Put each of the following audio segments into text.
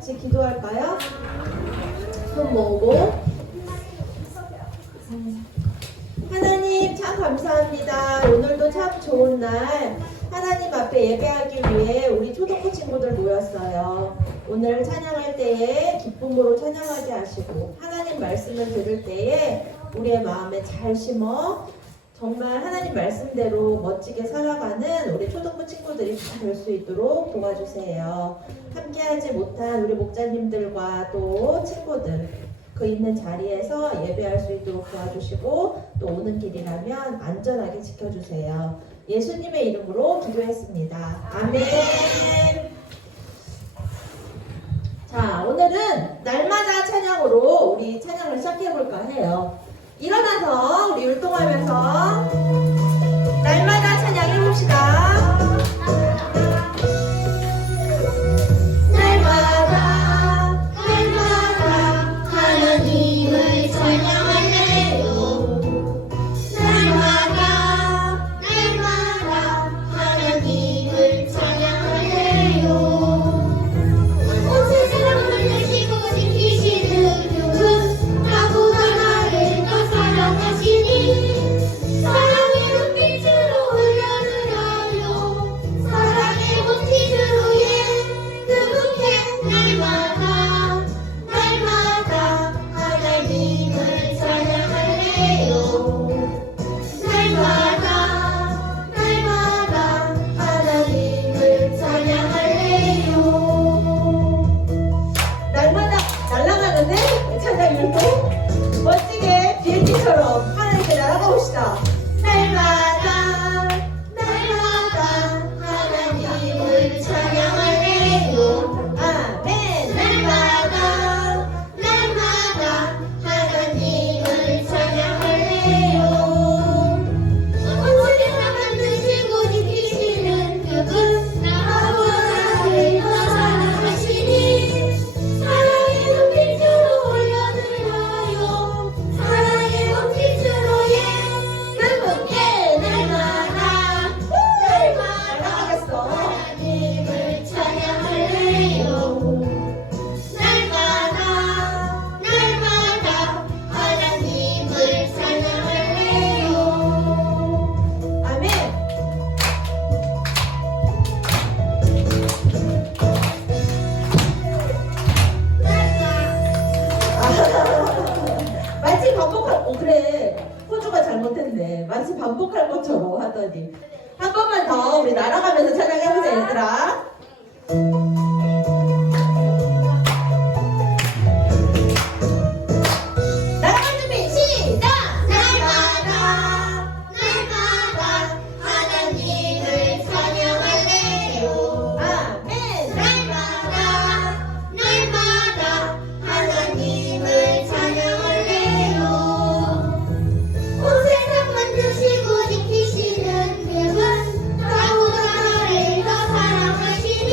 같이 기도할까요? 손 모으고. 하나님 참 감사합니다. 오늘도 참 좋은 날 하나님 앞에 예배하기 위해 우리 초등부 친구들 모였어요. 오늘 찬양할 때에 기쁨으로 찬양하게 하시고 하나님 말씀을 들을 때에 우리의 마음에 잘 심어 정말 하나님 말씀대로 멋지게 살아가는 우리 초등부 친구들이 다 될 수 있도록 도와주세요. 함께하지 못한 우리 목자님들과 또 친구들 그 있는 자리에서 예배할 수 있도록 도와주시고 또 오는 길이라면 안전하게 지켜주세요. 예수님의 이름으로 기도했습니다. 아멘. 자, 오늘은 날마다 찬양으로 우리 찬양을 시작해볼까 해요. 일어나서 우리 율동하면서 날마다 찬양해봅시다. 멋지게 비행기처럼 하늘에 날아가봅시다. 날마다 하나님을 찬양할래요. 아멘. 날마다 하나님을 찬양할래요. 온 세상 만드시고 지키시는 그분 나하고 나를 더 사랑하시니 사랑의 눈빛으로 올려드려요. 사랑의 눈빛으로 그분께 날마다 하나님을 찬양할래요. 날마다 하나님을 찬양할래요. 아멘. 마치 그래. 호주가 잘못했네. 마치 반복할 것처럼 하더니. 한 번만 더 우리 날아가면서 찬양해보자, 얘들아. 날아갈 준비, 시작! 날마다 하나님을 찬양할래요. 아멘. 날마다 하나님을 찬양할래요. 온 세상 만드시고 지키시는 그분 나보다 나를 더 사랑하시니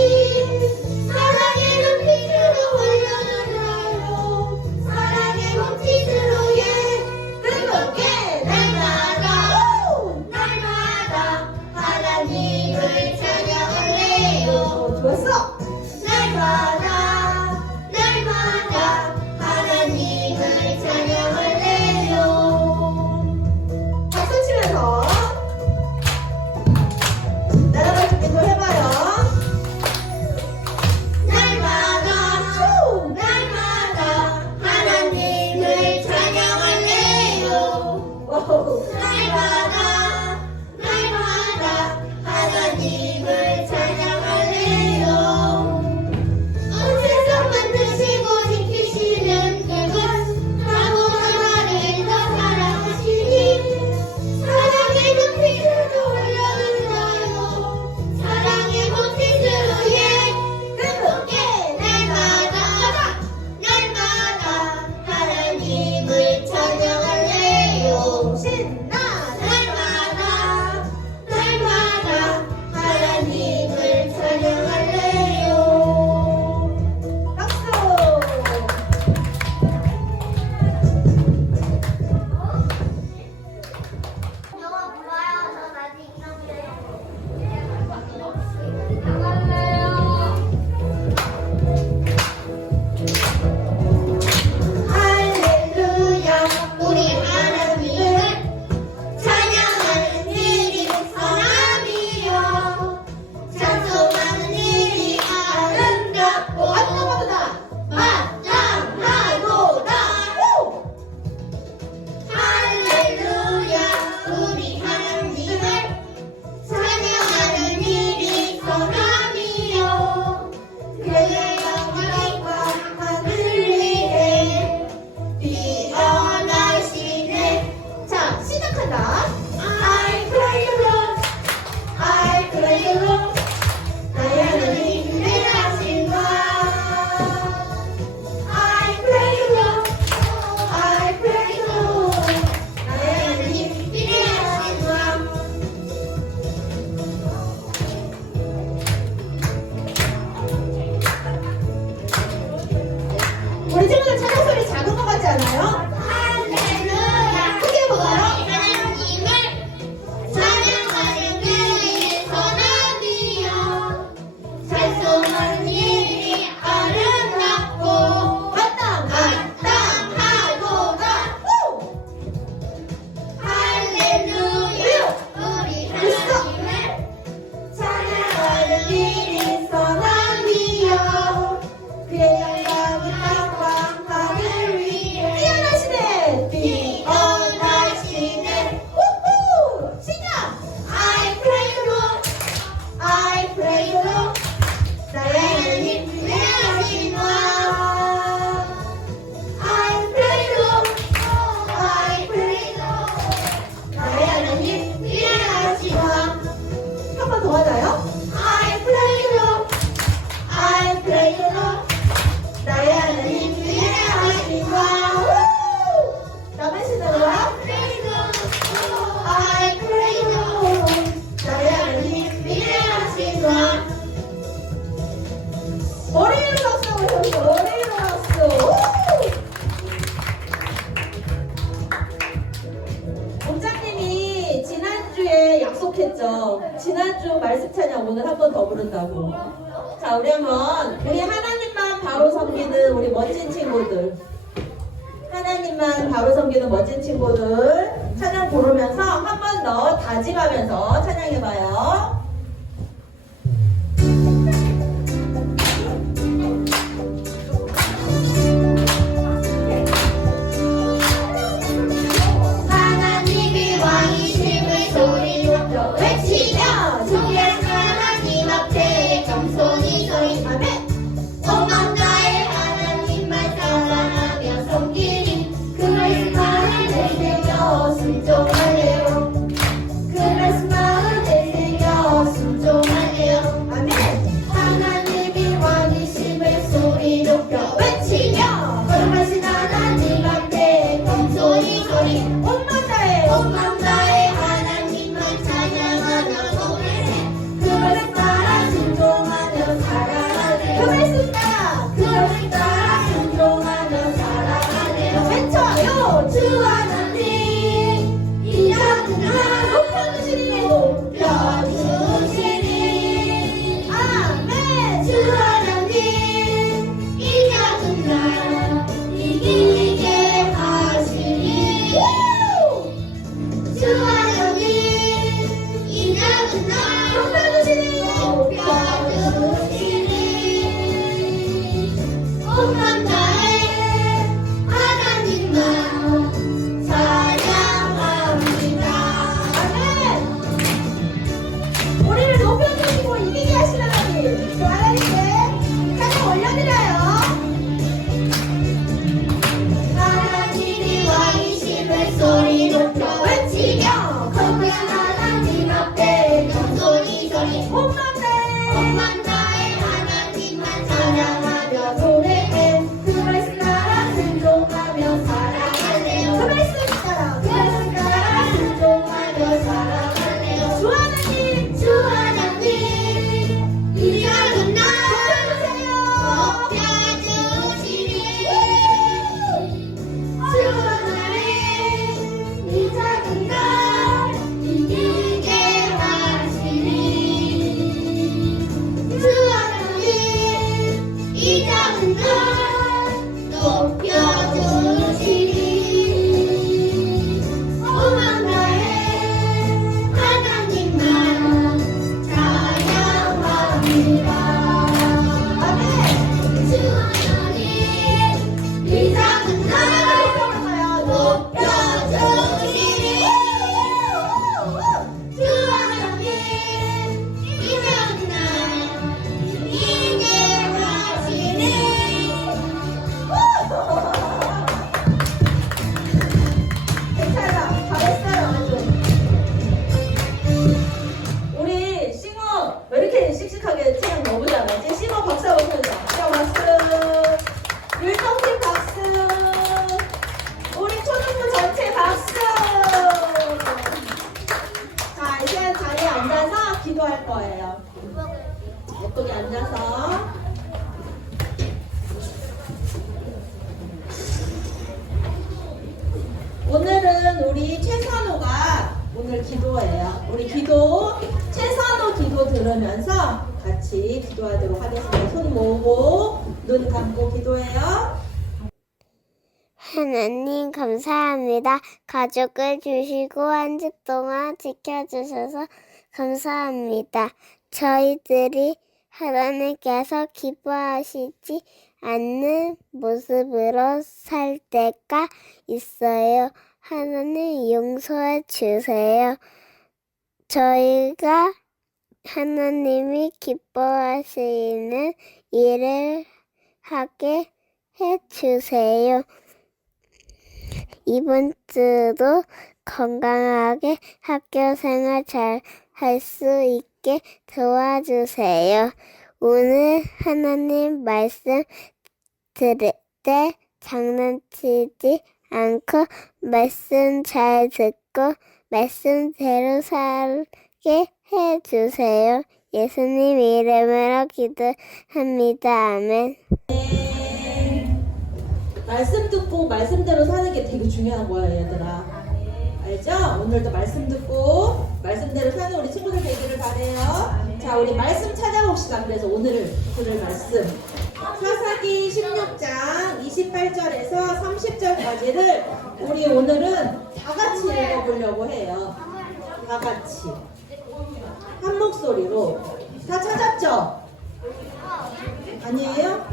하잖아요. 할렐루야. 크게 불러요. 하나님을 찬양하는 길이 선함이여. 찬송하는 일이 아름답고 마땅하도다. 할렐루야. 우리 하나님을 찬양하는 길이 선함이여. 그의 영광이 땅과 하늘 위에 뛰어나시네. 뛰어나시네. 우후! 시작! I pray the Lord. I pray the Lord. 나의 하나님 위대하신 왕. I pray the Lord. I pray the Lord. 나의 하나님 위대하신 왕. 한 번 더 하나요? I pray the Lord. I pray the Lord. 나의 하나님 위대하신 왕. 우! 나만 신나는 거야? Pray the Lord. I pray the Lord. 나의 하나님 위대하신 왕. 머리로 박수 보셨어. 머리로 박수. 우! 목장님이 지난주에 약속했죠. 지난주 말씀 찬양 오늘 한 번 더 부른다고. 자, 우리 하나님만 바로 섬기는 우리 멋진 친구들. 하나님만 바로 섬기는 멋진 친구들 찬양 부르면서 한 번 더 다짐하면서 찬양해봐요. 하나님이 왕이심을 소리 높여 외치며 주의 하나님 앞에 겸손히 서리. 아멘. 온 맘 다해 하나님만 사랑하며 섬기니 그 말씀만을 내새겨 순종하래요. 그 말씀만을 내새겨 순종하래요. 아멘. 하나님이 왕이심을 소리 높여 외치며 거룩하신 하나님 앞에 겸손히 서리. 온만 다해. 온 맘 다해 하나님만 찬양하며 노래해. 그 말씀 따라 순종하며 사랑하네. 그 말씀 따라. 그 말씀 따라 순종하며 사랑하네. 외쳐요. 주 하나님 이 작은 나 높여주시니. 높여주시니. 아멘. 주 하나님 이 작은 오늘 기도예요. 우리 기도, 최선호 기도 들으면서 같이 기도하도록 하겠습니다. 손 모으고 눈 감고 기도해요. 하나님 감사합니다. 가족을 주시고 한 주 동안 지켜주셔서 감사합니다. 저희들이 하나님께서 기뻐하시지 않는 모습으로 살 때가 있어요. 하나님 용서해 주세요. 저희가 하나님이 기뻐하시는 일을 하게 해 주세요. 이번 주도 건강하게 학교 생활 잘 할 수 있게 도와주세요. 오늘 하나님 말씀 들을 때 장난치지 않고 말씀 잘 듣고 말씀대로 살게 해주세요. 예수님 이름으로 기도합니다. 아멘. 말씀 듣고 말씀대로 사는 게 되게 중요한 거예요, 얘들아. 알죠? 오늘도 말씀 듣고 말씀대로 사는 우리 친구들 되기를 바래요. 자, 우리 말씀 찾아봅시다. 그래서 오늘 들을 말씀 사사기 16장 28절에서 30절까지를 우리 오늘은 다 같이 읽어보려고 해요. 다 같이 한 목소리로. 다 찾았죠? 아니에요?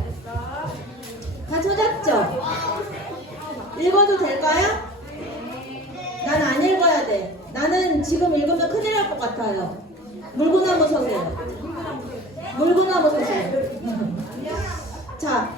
다 찾았죠? 읽어도 될까요? 난 안 읽어야 돼. 나는 지금 읽으면 큰일 날 것 같아요. 물구나무 서세요. 물구나무 서세요. 자,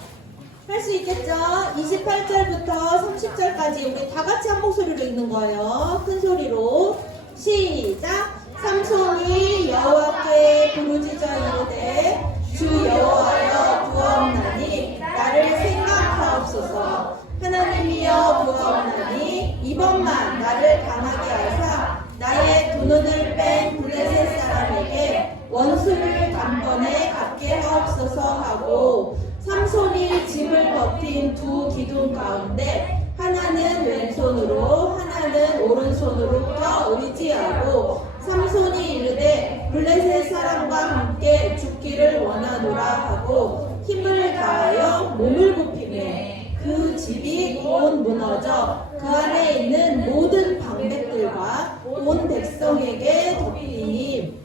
할 수 있겠죠? 28절부터 30절까지 우리 다 같이 한 목소리로 읽는 거예요. 큰 소리로. 시작! 삼손이 여호와께 부르짖어 이르되 주 여호와여 구하옵나니 나를 생각하옵소서. 하나님이여 구하옵나니 이번만 나를 강하게 하사 나의 두 눈을 뺀 블레셋 사람에게 원수를 단번에 갚게 하옵소서 하고, 삼손이 집을 버틴 두 기둥 가운데 하나는 왼손으로 하나는 오른손으로 껴 의지하고, 삼손이 이르되 블레셋 사람과 함께 죽기를 원하노라 하고 힘을 다하여 몸을 굽히매 그 집이 곧 무너져 그 안에 있는 모든 방백들과 온 백성에게 덮이니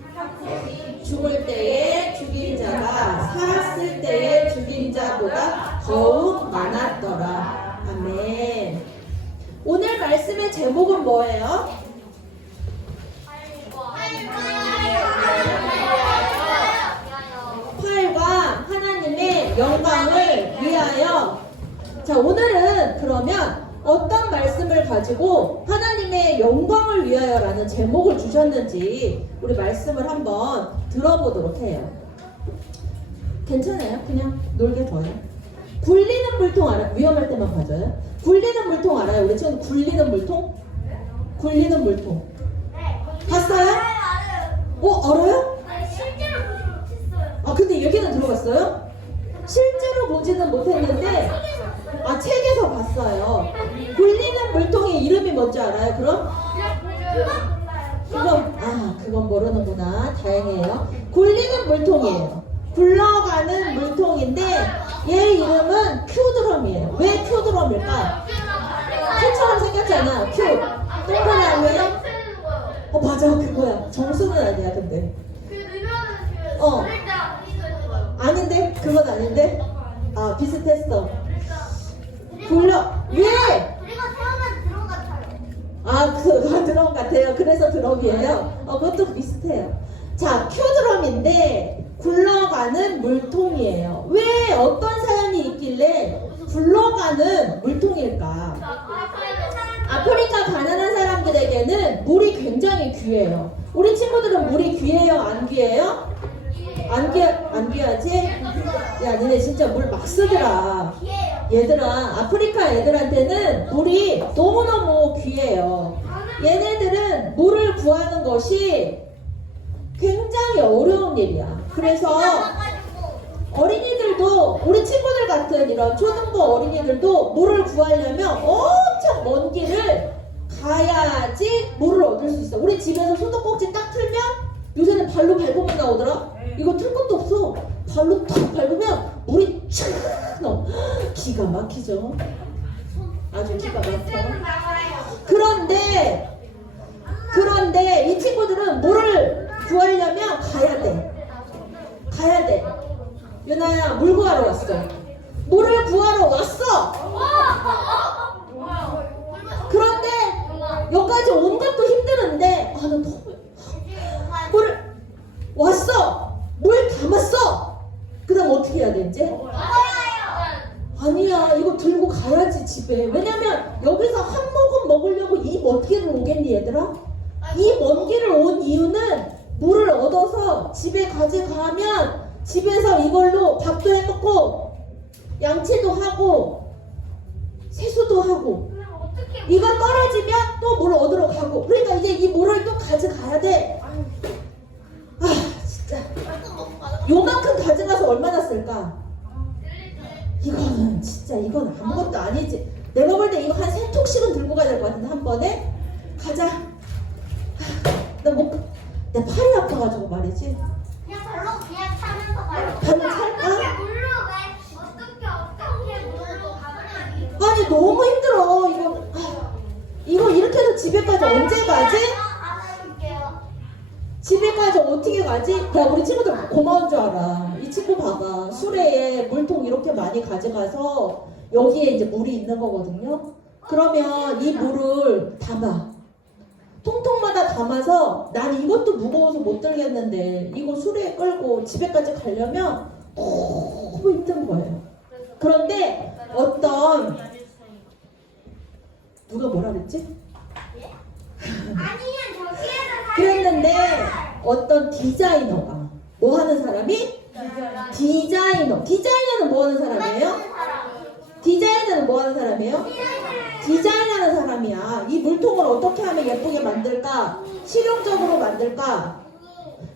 죽을 때에 죽인 자가 살았을 때에 죽인 자보다 더욱 많았더라. 아멘. 오늘 말씀의 제목은 뭐예요? 팔과 하나님의 영광을 위하여. 자, 오늘은 그러면 어떤 말씀을 가지고 하나님의 영광을 위하여라는 제목을 주셨는지 우리 말씀을 한번 들어보도록 해요. 괜찮아요? 그냥 놀게 둬요. 굴리는 물통 알아요? 위험할 때만 가져요. 굴리는 물통 알아요? 우리 지금 굴리는 물통? 굴리는 물통 봤어요? 알아요? 실제로 보지 못했어요. 아, 근데 얘기는 들어봤어요? 실제로 보지는 못했는데 책에서 봤어요. 굴리는 물통의 이름이 뭔지 알아요? 그럼? 그건 모르는구나. 다행이에요. 굴리는 물통이에요. 굴러가는 물통인데 얘 이름은 큐드럼이에요. 왜 큐드럼일까? 큐처럼 생겼잖아. 큐. 동그라미. 맞아, 그거야. 정수는 아니야, 근데. 아닌데? 그건 아닌데? 비슷했어. 왜? 우리가 태어난 드론 같아요. 그거 드럼 같아요. 그래서 드럼이에요. 그것도 비슷해요. 자, 큐드럼인데 굴러가는 물통이에요. 왜 어떤 사연이 있길래 굴러가는 물통일까? 아프리카 가난한 사람들에게는 물이 굉장히 귀해요. 우리 친구들은 물이 귀해요? 안 귀해요? 안 귀하지? 야, 니네 진짜 물 막 쓰더라. 얘들아, 아프리카 애들한테는 물이 너무너무 귀해요. 얘네들은 물을 구하는 것이 굉장히 어려운 일이야. 그래서 어린이들도, 우리 친구들 같은 이런 초등부 어린이들도 물을 구하려면 엄청 먼 길을 가야지 물을 얻을 수 있어. 우리 집에서 소독꼭지 딱 틀면 요새는 발로 밟으면 나오더라. 이거 틀 것도 없어. 발로 탁 밟으면 물이 촥 나와. 기가 막히죠. 아주 기가 막혀. 그런데 이 친구들은 물을 구하려면 가야 돼. 유나야, 물 구하러 왔어. 물을 구하러 왔어. 그런데 여기까지 온 것도 힘드는데 나 너무 물을 왔어. 물 담았어. 그 다음 어떻게 해야 돼 이제? 아니야, 이거 들고 가야지 집에. 왜냐면 여기서 한 모금 먹으려고 이 먼 길을 오겠니 얘들아? 이 먼 길을 온 이유는 물을 얻어서 집에 가져가면 집에서 이걸로 밥도 해먹고 양치도 하고 세수도 하고, 이거 떨어지면 또 물 얻으러 가고, 그러니까 이제 이 물을 또 가져가야 돼. 아 진짜 요만큼 가져가서 얼마나 쓸까? 이거는 진짜 이건 아무것도 아니지. 내가 볼 때 이거 한 3톡씩은 들고 가야 될 것 같은데 한 번에. 가자. 내 팔이 아파가지고 말이지. 그냥 차면서 가요. 발로 찰까? 물로 왜 어떻게 물로 가면 아니 너무 힘들어. 이거 이렇게 해서 집에까지 언제 가지? 집에까지 어떻게 가지? 야, 우리 친구들 고마운 줄 알아. 이 친구 봐봐. 수레에 물통 이렇게 많이 가져가서 여기에 이제 물이 있는 거거든요. 그러면 이 물을 담아. 통통마다 담아서 난 이것도 무거워서 못 들겠는데 이거 수레에 끌고 집에까지 가려면 너무 힘든 거예요. 그런데 어떤 누가 뭐라 그랬지? 그랬는데 어떤 디자이너가 뭐 하는 사람이? 디자이너는 뭐 하는 사람이에요? 디자이너는 뭐 하는 사람이에요? 디자인하는 사람이야. 이 물통을 어떻게 하면 예쁘게 만들까? 실용적으로 만들까?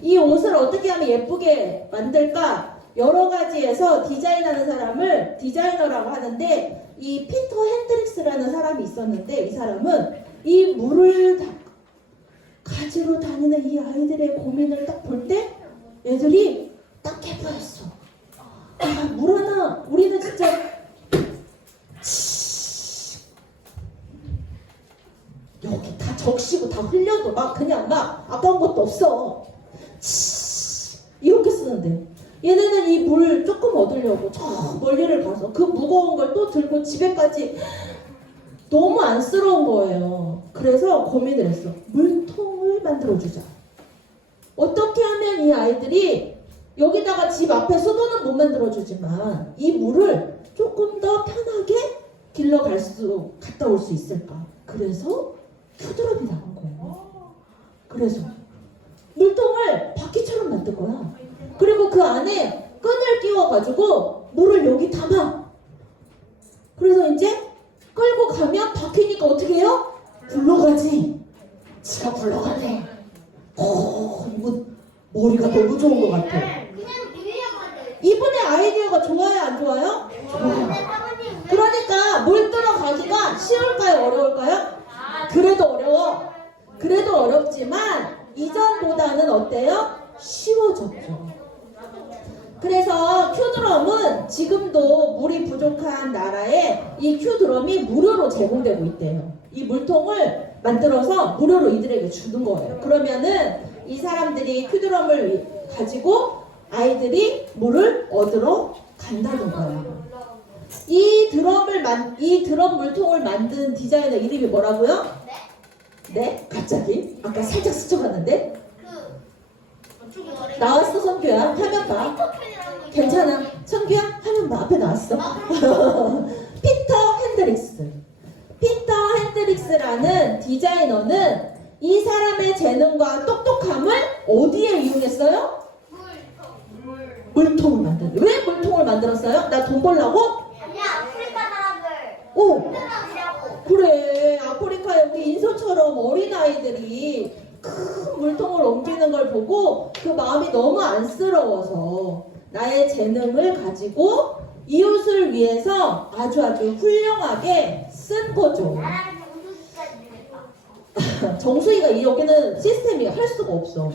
이 옷을 어떻게 하면 예쁘게 만들까? 여러 가지에서 디자인하는 사람을 디자이너라고 하는데, 이 피터 핸드릭스라는 사람이 있었는데, 이 사람은 이 물을 가지러 다니는 이 아이들의 고민을 딱 볼 때 애들이 딱 해보였어. 물 하나, 우리는 진짜 여기 다 적시고 다 흘려도 그냥 아까운 것도 없어. 이렇게 쓰는데 얘네는 이 물 조금 얻으려고 저 멀리를 가서 그 무거운 걸 또 들고 집에까지. 너무 안쓰러운 거예요. 그래서 고민을 했어. 물통을 만들어주자. 어떻게 하면 이 아이들이 여기다가 집 앞에 수도는 못 만들어주지만 이 물을 조금 더 편하게 갔다 올 수 있을까? 그래서 큐드럼이 나온 거예요. 그래서 물통을 바퀴처럼 만든 거야. 그리고 그 안에 끈을 끼워가지고 물을 여기 담아. 그래서 이제 끌고 가면 바퀴니까 어떻게 해요? 굴러가지. 지가 굴러가네. 이거 머리가 너무 좋은 것 같아. 이분의 아이디어가 좋아요, 안 좋아요? 좋아요. 그러니까 물 들어가기가 쉬울까요, 어려울까요? 그래도 어렵지만 이전보다는 어때요? 쉬워졌죠. 그래서 큐드럼은 지금도 물이 부족한 나라에 이 큐드럼이 무료로 제공되고 있대요. 이 물통을 만들어서 무료로 이들에게 주는 거예요. 그러면은 이 사람들이 큐드럼을 가지고 아이들이 물을 얻으러 간다는 거예요. 이 드럼 물통을 만든 디자이너 이름이 뭐라고요? 네? 갑자기? 아까 살짝 스쳐갔는데? 나왔어, 선규야. 화면 봐. 괜찮아. 선규야, 화면 봐. 앞에 나왔어. 피터 핸드릭스라는 디자이너는 이 사람의 재능과 똑똑함을 어디에 이용했어요? 물통을 만들었어요. 왜 물통을 만들었어요? 나 돈 벌라고? 아니야, 아프리카 사람들. 오! 그래. 아프리카 여기 인소처럼 어린아이들이 큰 물통을 옮기는 걸 보고 그 마음이 너무 안쓰러워서 나의 재능을 가지고 이웃을 위해서 아주 훌륭하게 쓴 거죠. 나랑 우수까지 되겠다. 정수이가 여기는 시스템이 할 수가 없어.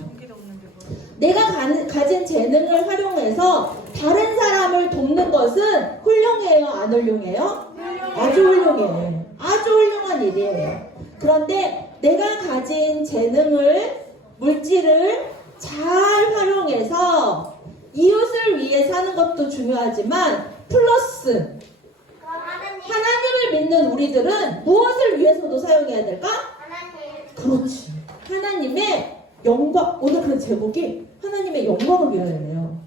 내가 가진 재능을 활용해서 다른 사람을 돕는 것은 훌륭해요? 안 훌륭해요? 아주 훌륭해요. 아주 훌륭한 일이에요. 그런데 내가 가진 재능을, 물질을 잘 활용해서 이웃을 위해 사는 것도 중요하지만 플러스 하나님을 믿는 우리들은 무엇을 위해서도 사용해야 될까? 그렇지. 하나님의 영광. 오늘 그 제목이 하나님의 영광을 위하여예요.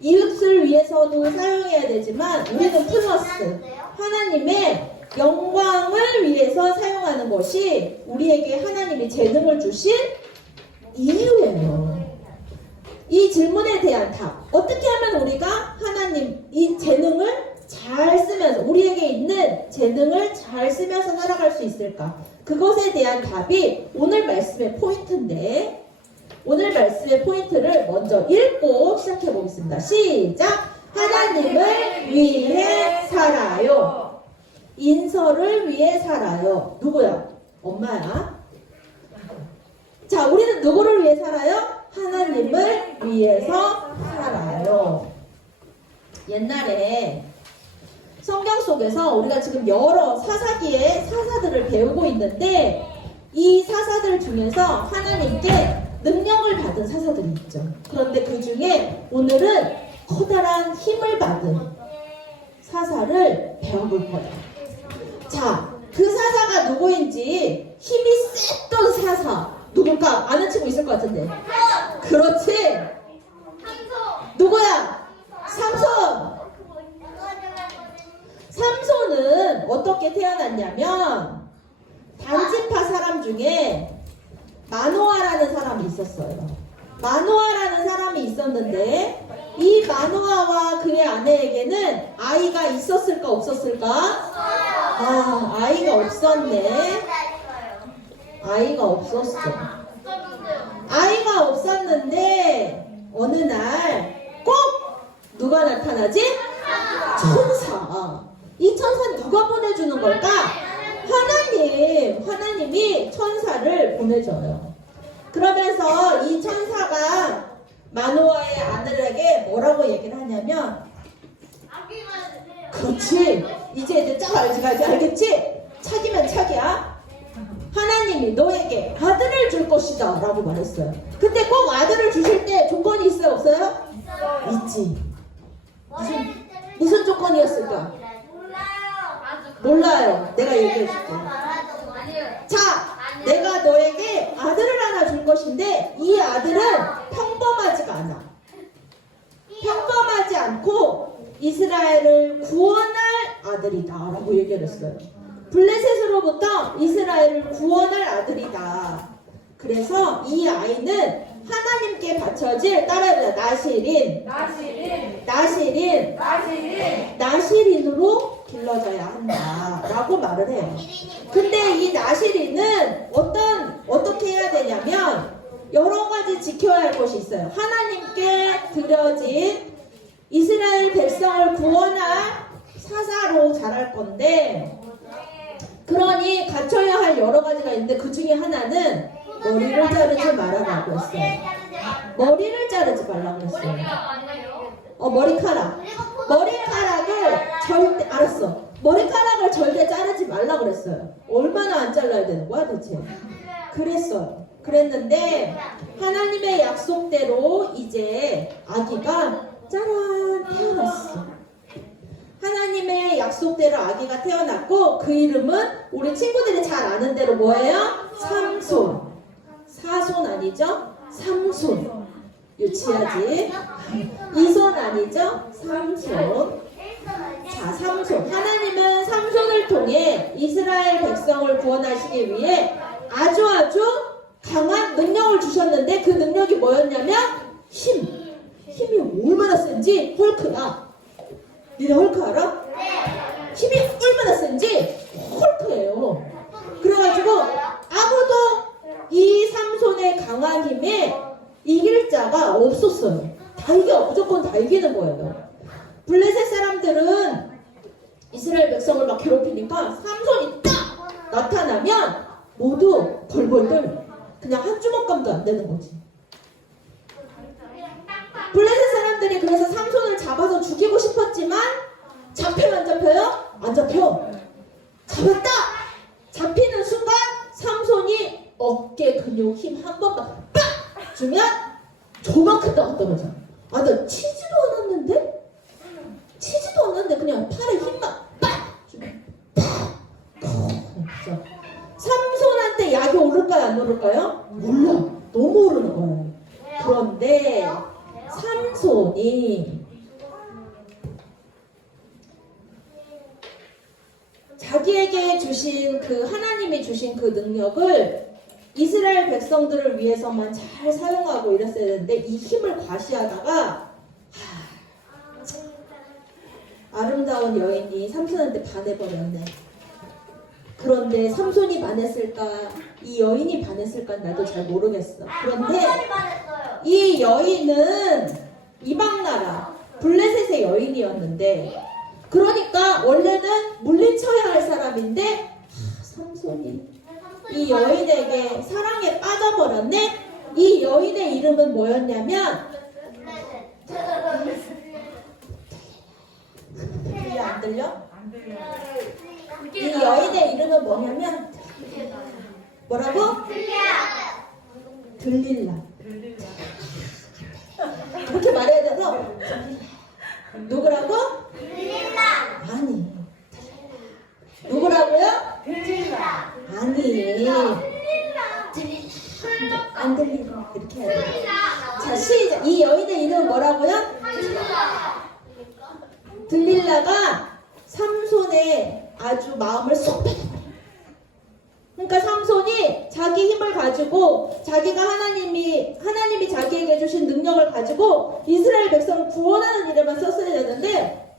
이웃을 위해서도 사용해야 되지만 우리는 플러스 하나님의 영광을 위해서 사용하는 것이 우리에게 하나님이 재능을 주신 이유예요. 이 질문에 대한 답. 어떻게 하면 우리가 하나님 이 재능을 잘 쓰면서 우리에게 있는 재능을 잘 쓰면서 살아갈 수 있을까? 그것에 대한 답이 오늘 말씀의 포인트인데 오늘 말씀의 포인트를 먼저 읽고 시작해 보겠습니다. 시작! 하나님을 위해 살아요. 인서를 위해 살아요. 누구야? 엄마야. 자, 우리는 누구를 위해 살아요? 하나님을 위해서 살아요. 옛날에 성경 속에서 우리가 지금 여러 사사기의 사사들을 배우고 있는데 이 사사들 중에서 하나님께 능력을 받은 사사들이 있죠. 그런데 그 중에 오늘은 커다란 힘을 받은 사사를 배워볼 거예요. 자, 그 사사가 누구인지 힘이 셌던 사사 누굴까? 아는 친구 있을 것 같은데. 그렇지. 누구야? 삼손. 삼손은 어떻게 태어났냐면 단지파 사람 중에 마노아라는 사람이 있었어요. 마노아라는 사람이 있었는데 이 마노아와 그의 아내에게는 아이가 있었을까 없었을까? 아, 아이가 없었네. 아이가 없었어. 아이가 없었는데 어느 날 꼭 누가 나타나지? 천사. 이 천사는 누가 보내주는 걸까? 하나님이 천사를 보내줘요. 그러면서 이 천사가 마노아의 아들에게 뭐라고 얘기를 하냐면 그렇지. 이제 쫙 알겠지? 차기면 차기야. 하나님이 너에게 아들을 줄 것이다 라고 말했어요. 근데 꼭 아들을 주실 때 조건이 있어요? 없어요? 있지. 무슨 조건이었을까? 몰라요. 내가 얘기해 줄게. 자, 내가 너에게 아들을 하나 줄 것인데 이 아들은 평범하지가 않아. 평범하지 않고 이스라엘을 구원할 아들이다 라고 얘기를 했어요. 블레셋으로부터 이스라엘을 구원할 아들이다. 그래서 이 아이는 하나님께 바쳐질 따라해보자. 나시린으로 길러져야 한다 라고 말을 해요. 근데 이 나시린은 어떻게 해야 되냐면 여러 가지 지켜야 할 것이 있어요. 하나님께 드려진 이스라엘 백성을 구원할 사사로 자랄 건데 그러니 갖춰야 할 여러 가지가 있는데 그 중에 하나는 머리를 자르지 말아라고 했어요. 머리를 자르지 말라고 했어요. 머리카락을 절대 알았어. 머리카락을 절대 자르지 말라고 그랬어요. 얼마나 안 잘라야 되는 거야 대체? 그랬어요. 그랬는데 하나님의 약속대로 이제 아기가 짜란 태어났어. 하나님의 약속대로 아기가 태어났고 그 이름은 우리 친구들이 잘 아는 대로 뭐예요? 삼손. 사손 아니죠? 삼손. 유치하지? 이손 아니죠? 삼손. 자, 삼손. 하나님은 삼손을 통해 이스라엘 백성을 구원하시기 위해 아주 강한 능력을 주셨는데 그 능력이 뭐였냐면 힘이 얼마나 센지 헐크야. 니네 헐크 알아? 힘이 얼마나 센지 헐크예요. 그래가지고 아무도 이 삼손의 강한 힘에 이길 자가 없었어요. 무조건 다 이기는 거예요. 블레셋 사람들은 이스라엘 백성을 막 괴롭히니까 삼손이 딱 나타나면 모두 벌벌들 그냥 한 주먹감도 안 되는 거지. 블레셋 사람들이 그래서 삼손을 잡아서 죽이고 싶었지만 잡혀요 안 잡혀요? 안 잡혀. 잡았다! 잡히는 순간 삼손이 어깨 근육 힘 한 번만 빡! 주면 조만큼 떨어져. 아, 나 치지도 않았는데? 치지도 않았는데 그냥 팔에 힘만 빡! 주면 빡! 진짜. 삼손한테 약이 오를까요 안 오를까요? 몰라. 너무 오르는 거예요. 그런데 삼손이 자기에게 주신 그 하나님이 주신 그 능력을 이스라엘 백성들을 위해서만 잘 사용하고 이랬어야 되는데 이 힘을 과시하다가 아름다운 여인이 삼손한테 반해버렸네. 그런데 삼손이 반했을까 이 여인이 반했을까 나도 잘 모르겠어. 그런데 이 여인은 이방나라 블레셋의 여인이었는데 그러니까 원래는 물리쳐야 할 사람인데 삼손이 이 여인에게 사랑에 빠져버렸네. 이 여인의 이름은 뭐였냐면 들려 안 들려? 이 여인의 이름은 뭐냐면 뭐라고? 들릴라. 그렇게 말해야 돼서 누구라고? 아니. 누구라고요? 아니. 안 들리나? 이렇게 해야 돼. 자, 시작. 이 여인의 이름은 뭐라고요? 들릴라가 삼손의 아주 마음을 쏙 뺏어버려. 그러니까 삼손이 자기 힘을 가지고 자기가 하나님이 자기에게 주신 능력을 가지고 이스라엘 백성을 구원하는 일에만 썼어야 되는데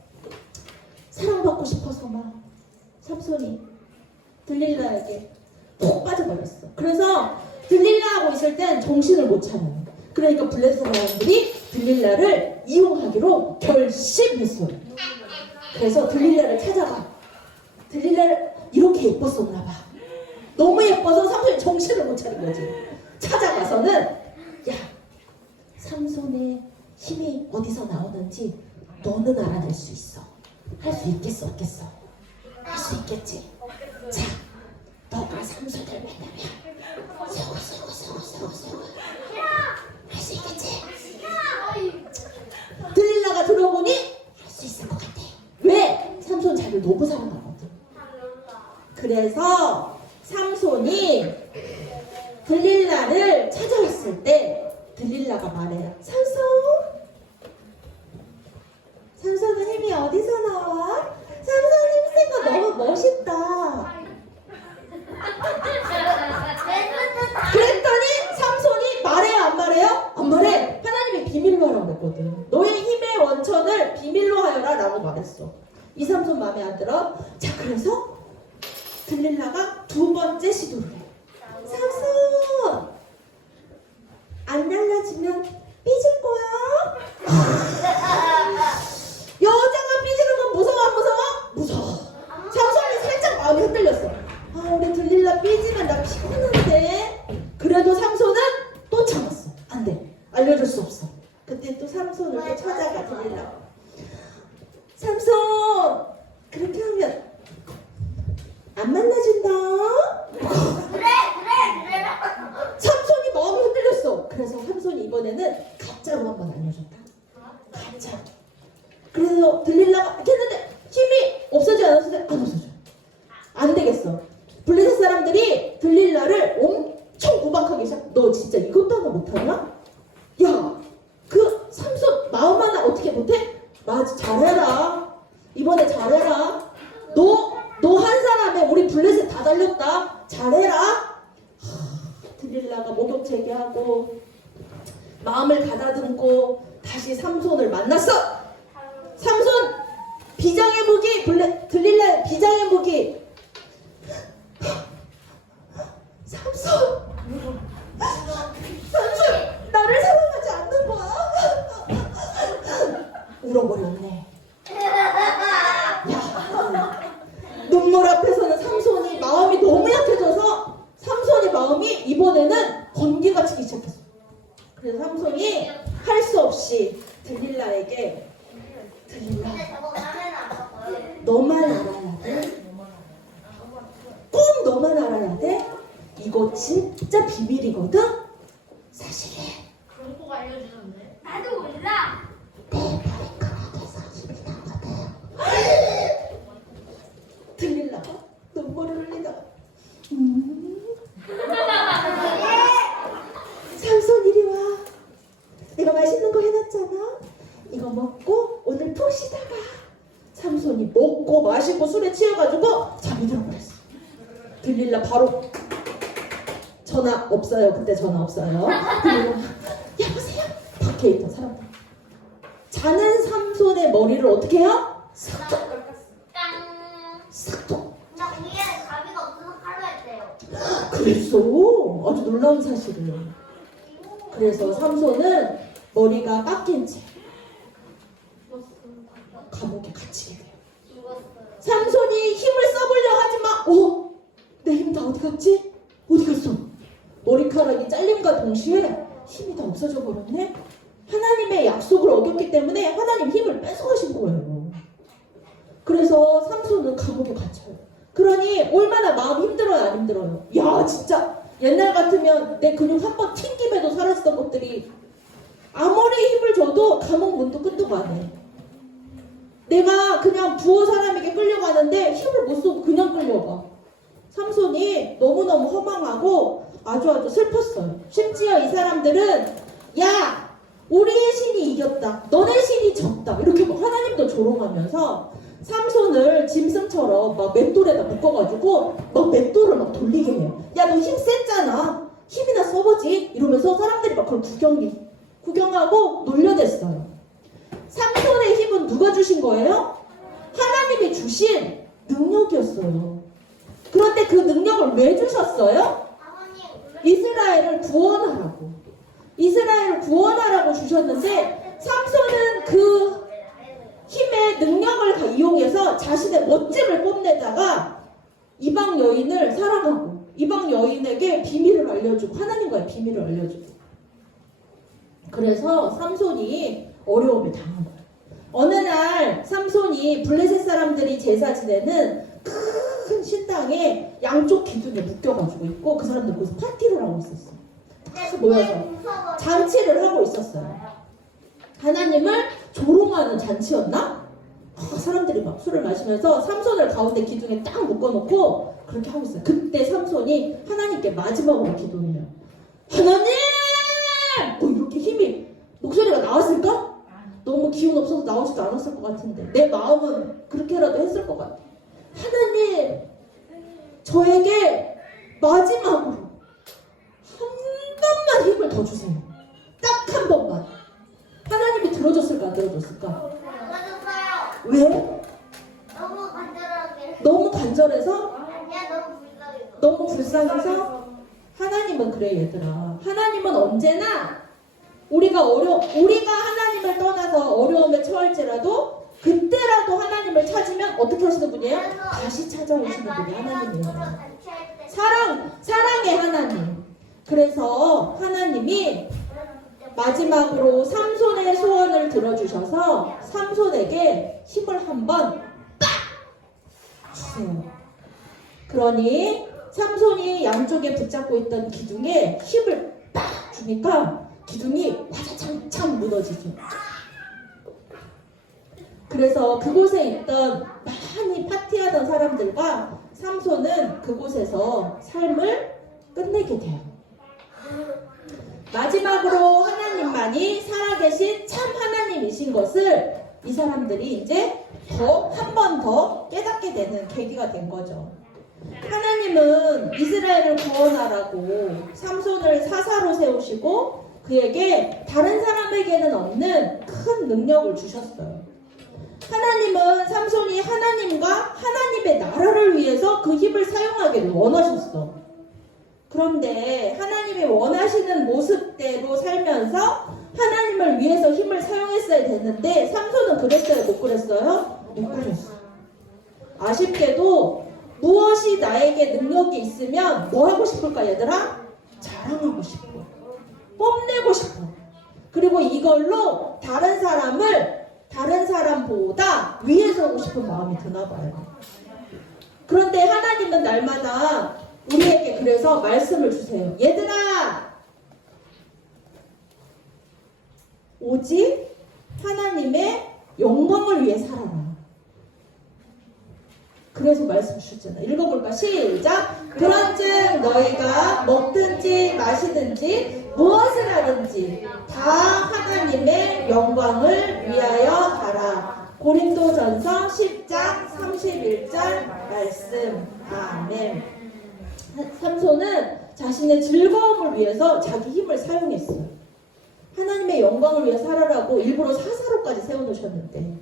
사랑받고 싶어서 막 삼손이 들릴라에게 푹 빠져버렸어. 그래서 들릴라하고 있을 땐 정신을 못 차려요. 그러니까 블레셋 사람들이 들릴라를 이용하기로 결심했어요. 그래서 들릴라를 찾아가. 들릴라를 이렇게 예뻤었나 봐. 너무 예뻐서 삼손이 정신을 못 차린 거지. 찾아가서는 야, 삼손의 힘이 어디서 나오는지 너는 알아낼 수 있어. 할 수 있겠어 없겠어? 할 수 있겠지. 자, 너가 삼손을 만나면 서고 할 수 있겠지. 들릴라가 들어보니 할 수 있을 것 같아. 왜? 삼손 자기를 너무 사랑하거든. 그래서 삼손이 들릴라를 찾아왔을 때 들릴라가 말해요. 삼손은 힘이 어디서 나와? 삼손 힘센 거 너무 멋있다. 그랬더니 삼손이 말해요 안 말해요? 안 말해. 하나님이 비밀로 하라고 그랬거든. 너의 힘의 원천을 비밀로 하여라 라고 말했어. 이 삼손 마음에 안 들어? 자, 그래서 들릴라가 두 번째 시도를 해. 삼손 안 날라지면 삐질 거야. 여자가 삐지는 건 무서워 안 무서워? 무서워. 삼손이 살짝 마음이 흔들렸어. 아, 우리 들릴라 삐지면 나 피곤한데. 그래도 삼손은 또 참았어. 안 돼. 알려줄 수 없어. 그때 또 삼손을 또 찾아가 들릴라. 삼손 그렇게 하면 안 만나준다. 그래. 삼손이 마음이 흔들렸어. 그래서 삼손이 이번에는 가짜로 한번 알려줬다. 가짜. 그래서 들릴라가 이렇게 했는데 힘이 없어지지 않았을 때 안 없어져. 안 되겠어. 블레셋 사람들이 들릴라를 엄청 구박하기 시작. 너 진짜 이것도 하나 못하냐? 야, 그 삼손 마음 하나 어떻게 못해? 맞아, 잘해라. 이번에 잘해라. 너 한 사람에 우리 블레셋 다 달렸다. 잘해라. 들릴라가 목욕 재개하고 마음을 가다듬고 다시 삼손을 만났어. 삼손 비장의 무기 들릴라 비장의 무기. 삼손 나를 사랑하지 않는 거야. 울어버렸네. 야, 눈물 앞에서는 삼손이 마음이 너무 약해져서 이거 진짜 비밀이거든? 사실은 그런 거 알려주셨네. 나도 몰라. 내 머리카락에서 힘이 나거든. 들릴라봐? 눈물을 흘리다가 삼손 이리 와. 내가 맛있는 거 해놨잖아. 이거 먹고 오늘 푹 쉬다가. 삼손이 먹고 마시고 술에 취해가지고 잠이 들어버렸어. 들릴라 바로 전화 없어요. 그때 전화 없어요. 들릴라 여보세요? 밖에 있던 사람들. 자는 삼손의 머리를 어떻게 해요? 싹둑 깡. 싹둑. 나 위에 가비가 없어서 칼로 했대요. 그랬어. 아주 놀라운 사실을. 그래서 삼손은 머리가 깎인 채 감옥에 갇히게 돼요. 죽었어요. 삼손이 힘을 써보려 하지만 내 힘 다 어디 갔지? 어디 갔어? 머리카락이 잘림과 동시에 힘이 다 없어져 버렸네. 하나님의 약속을 어겼기 때문에 하나님 힘을 뺏어가신 거예요. 그래서 삼손은 감옥에 갇혀요. 그러니 얼마나 마음 힘들어요, 안 힘들어요? 야, 진짜 옛날 같으면 내 근육 한 번 튕김에도 살았던 것들이 아무리 힘을 줘도 감옥 문도 끄떡 안 해. 내가 그냥 부호 사람에게 끌려가는데 힘을 못 써도 그냥 끌려가. 삼손이 너무너무 허망하고 아주 슬펐어요. 심지어 이 사람들은 야, 우리의 신이 이겼다, 너네 신이 졌다, 이렇게 막 하나님도 조롱하면서 삼손을 짐승처럼 막 맷돌에다 묶어가지고 막 맷돌을 막 돌리게 해요. 야, 너 힘 셌잖아, 힘이나 써보지, 이러면서 사람들이 막 그걸 구경하고 놀려댔어요. 삼손의 힘은 누가 주신 거예요? 하나님이 주신 능력이었어요. 그런데 그 능력을 왜 주셨어요? 아버님. 이스라엘을 구원하라고 주셨는데, 삼손은 그 힘의 능력을 이용해서 자신의 멋짐을 뽐내다가 이방 여인을 사랑하고 이방 여인에게 비밀을 알려주고 하나님과의 비밀을 알려주고, 그래서 삼손이 어려움을 당한 거예요. 어느 날 삼손이 블레셋 사람들이 제사 지내는 큰 신당에 양쪽 기둥에 묶여가지고 있고, 그 사람들 거기서 파티를 하고 있었어요. 다 모여서 잔치를 하고 있었어요. 하나님을 조롱하는 잔치였나? 사람들이 막 술을 마시면서 삼손을 가운데 기둥에 딱 묶어놓고 그렇게 하고 있어요. 그때 삼손이 하나님께 마지막으로 기도해요. 하나님! 이렇게 힘이, 목소리가 나왔을까? 너무 기운 없어서 나오지도 않았을 것 같은데 내 마음은 그렇게라도 했을 것 같아. 하나님, 저에게 마지막으로 한 번만 힘을 더 주세요. 딱 한 번만. 하나님이 들어줬을까 안 들어줬을까? 맞았어요. 왜? 너무 간절하게. 너무 간절해서? 아니야, 너무 불쌍해서. 너무 불쌍해서? 하나님은 그래 얘들아. 하나님은 언제나 우리가 하나님을 떠나서 어려움에 처할지라도 그때라도 하나님을 찾으면 어떻게 하시는 분이에요? 다시 찾아오시는 분이 하나님이에요. 사랑의 하나님. 그래서 하나님이 마지막으로 삼손의 소원을 들어주셔서 삼손에게 힘을 한번 빡 주세요. 그러니 삼손이 양쪽에 붙잡고 있던 기둥에 힘을 빡 주니까 기둥이 와자창창 무너지죠. 그래서 그곳에 있던 많이 파티하던 사람들과 삼손은 그곳에서 삶을 끝내게 돼요. 마지막으로 하나님만이 살아계신 참 하나님이신 것을 이 사람들이 이제 한 번 더 깨닫게 되는 계기가 된 거죠. 하나님은 이스라엘을 구원하라고 삼손을 사사로 세우시고 그에게 다른 사람에게는 없는 큰 능력을 주셨어요. 하나님은 삼손이 하나님과 하나님의 나라를 위해서 그 힘을 사용하기를 원하셨어. 그런데 하나님이 원하시는 모습대로 살면서 하나님을 위해서 힘을 사용했어야 됐는데 삼손은 그랬어요? 못 그랬어요? 못 그랬어요. 아쉽게도 무엇이 나에게 능력이 있으면 뭐 하고 싶을까 얘들아? 자랑하고 싶어. 뽐내고 싶어. 그리고 이걸로 다른 사람보다 위에 서고 싶은 마음이 드나 봐요. 그런데 하나님은 날마다 우리에게 그래서 말씀을 주세요. 얘들아! 오직 하나님의 영광을 위해 살아라. 그래서 말씀 주셨잖아. 읽어볼까? 시작! 그런즉 너희가 먹든지 마시든지 무엇을 하든지 다 하나님의 영광을 위하여 하라. 고린도전서 10장 31절 말씀. 아멘. 삼손은 자신의 즐거움을 위해서 자기 힘을 사용했어요. 하나님의 영광을 위해 살아라고 일부러 사사로까지 세워놓으셨는데,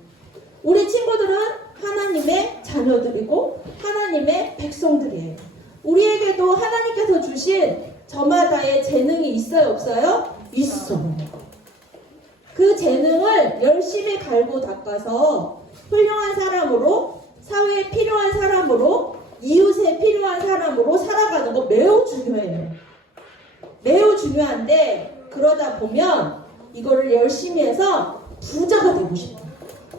우리 친구들은 하나님의 자녀들이고 하나님의 백성들이에요. 우리에게도 하나님께서 주신 저마다의 재능이 있어요, 없어요? 있어요. 그 재능을 열심히 갈고 닦아서 훌륭한 사람으로, 사회에 필요한 사람으로, 이웃에 필요한 사람으로 살아가는 거 매우 중요해요. 매우 중요한데, 그러다 보면 이거를 열심히 해서 부자가 되고 싶어.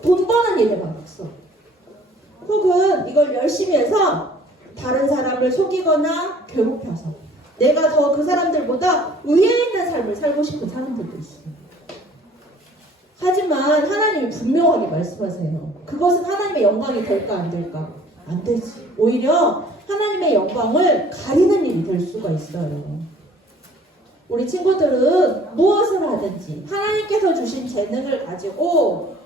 돈 버는 일에 맞았어. 혹은 이걸 열심히 해서 다른 사람을 속이거나 괴롭혀서 내가 더 그 사람들보다 위에 있는 삶을 살고 싶은 사람들도 있어요. 하지만 하나님이 분명하게 말씀하세요. 그것은 하나님의 영광이 될까 안 될까? 안 되지. 오히려 하나님의 영광을 가리는 일이 될 수가 있어요. 우리 친구들은 무엇을 하든지 하나님께서 주신 재능을 가지고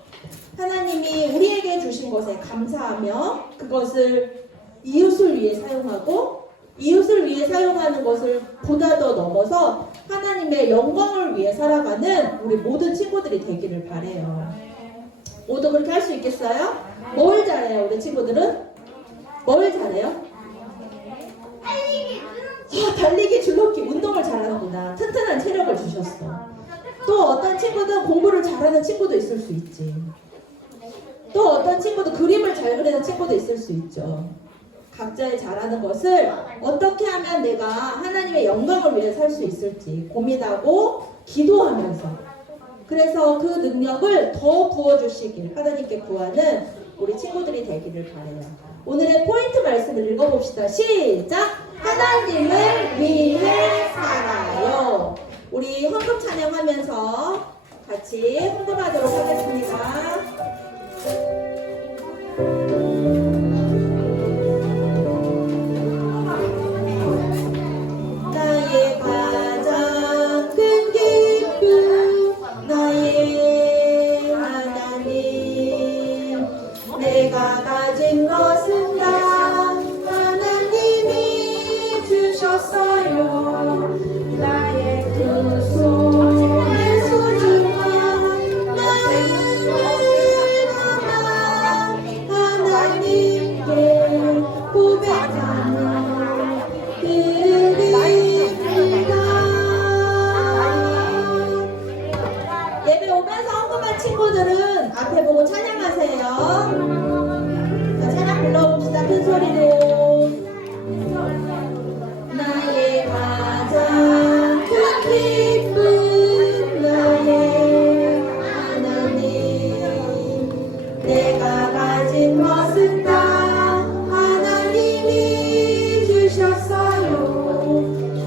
하나님이 우리에게 주신 것에 감사하며 그것을 이웃을 위해 사용하고, 이웃을 위해 사용하는 것을 보다 더 넘어서 하나님의 영광을 위해 살아가는 우리 모든 친구들이 되기를 바래요. 모두 그렇게 할 수 있겠어요? 뭘 잘해요, 우리 친구들은? 뭘 잘해요? 달리기, 줄넘기, 운동을 잘하는구나. 튼튼한 체력을 주셨어. 또 어떤 친구는 공부를 잘하는 친구도 있을 수 있지. 또 어떤 친구도 그림을 잘 그리는 친구도 있을 수 있죠. 각자의 잘하는 것을 어떻게 하면 내가 하나님의 영광을 위해 살 수 있을지 고민하고 기도하면서, 그래서 그 능력을 더 부어주시길 하나님께 구하는 우리 친구들이 되기를 바래요. 오늘의 포인트 말씀을 읽어봅시다. 시작! 하나님을 위해 살아요. 우리 헌금 찬양하면서 같이 헌금하도록 하겠습니다. 나의 가장 큰 기쁨, 나의 하나님, 내가 가진 것은 다 하나님이 주셨어요. 나의 두 손에 소중한 마음을 담아 하나님께 고백하며 드립니다. 예배 오면서 헌금한 친구들은 앞에 보고 찬양하세요. 자, 찬양 불러봅시다. 큰 소리로. 나의 가장 큰 기쁨, 나의 하나님, 내가 가진 것은 다 하나님이 주셨어요.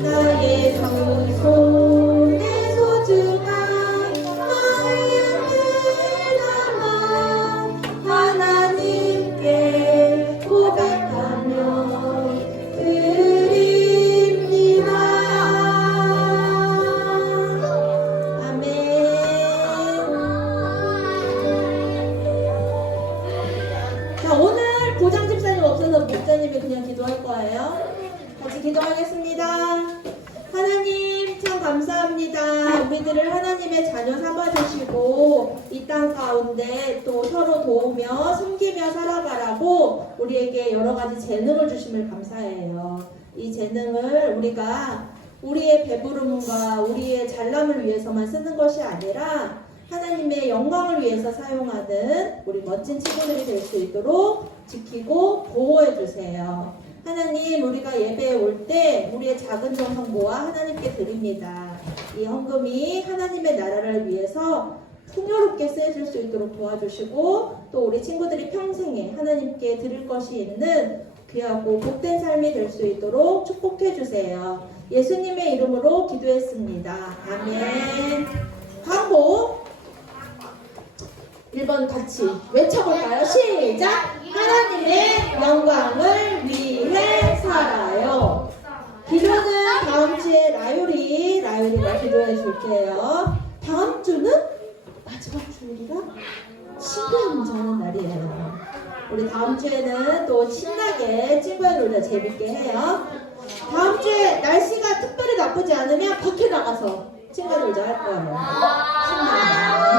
나의 두 손에 소중한 마음을 담아 하나님께 고백하며 드립니다. 아멘. 자, 오늘 보장 집사님 없어서 목사님이 그냥 기도할 거예요. 같이 기도하겠습니다. 하나님 참 감사합니다. 우리들을 하나님의 자녀 삼아주시고 이 땅 가운데 또 서로 도우며 섬기며 살아가라고 우리에게 여러 가지 재능을 주심을 감사해요. 이 재능을 우리가 우리의 배부름과 우리의 잘남을 위해서만 쓰는 것이 아니라 하나님의 영광을 위해서 사용하는 우리 멋진 친구들이 될 수 있도록 지키고 보호해 주세요. 하나님, 우리가 예배에 올 때 우리의 작은 정성모아 하나님께 드립니다. 이 헌금이 하나님의 나라를 위해서 풍요롭게 쓰여질 수 있도록 도와주시고 또 우리 친구들이 평생에 하나님께 드릴 것이 있는 귀하고 복된 삶이 될 수 있도록 축복해 주세요. 예수님의 이름으로 기도했습니다. 아멘. 광고 1번 같이 외쳐볼까요? 시작! 하나님의 영광을 위해 살아요. 기도는 다음 주에 라요리가 기도해 줄게요. 다음 주는 마지막 주일이라 친구의 문제 하는 날이에요. 우리 다음 주에는 또 신나게 친구의 놀자 재밌게 해요. 다음 주에 날씨가 특별히 나쁘지 않으면 밖에 나가서 친구의 놀자 할 거예요. 신나게.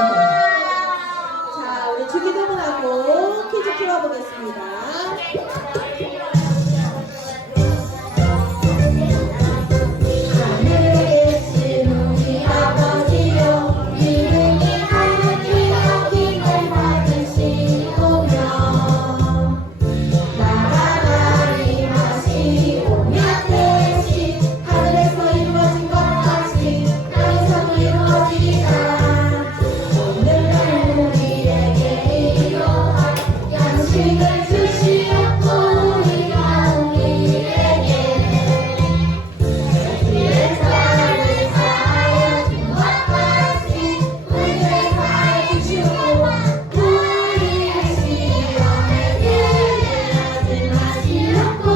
자, 우리 주기도문하고 퀴즈 풀어보겠습니다. 하늘에 계신 우리 아버지여 이름이 하나님과 힘을 받으시오며 나라가 임하시오며 뜻이 하늘에서 이루어진 것 같이 땅에서도 이루어지리라. 오늘 우리에게 일용할 양식을 주시옵고 우리가 우리에게 우리의 사랑을 사하여 준 것 같이 우리의 사하여 주시고 우리의 시험에 들게 하지 마시옵고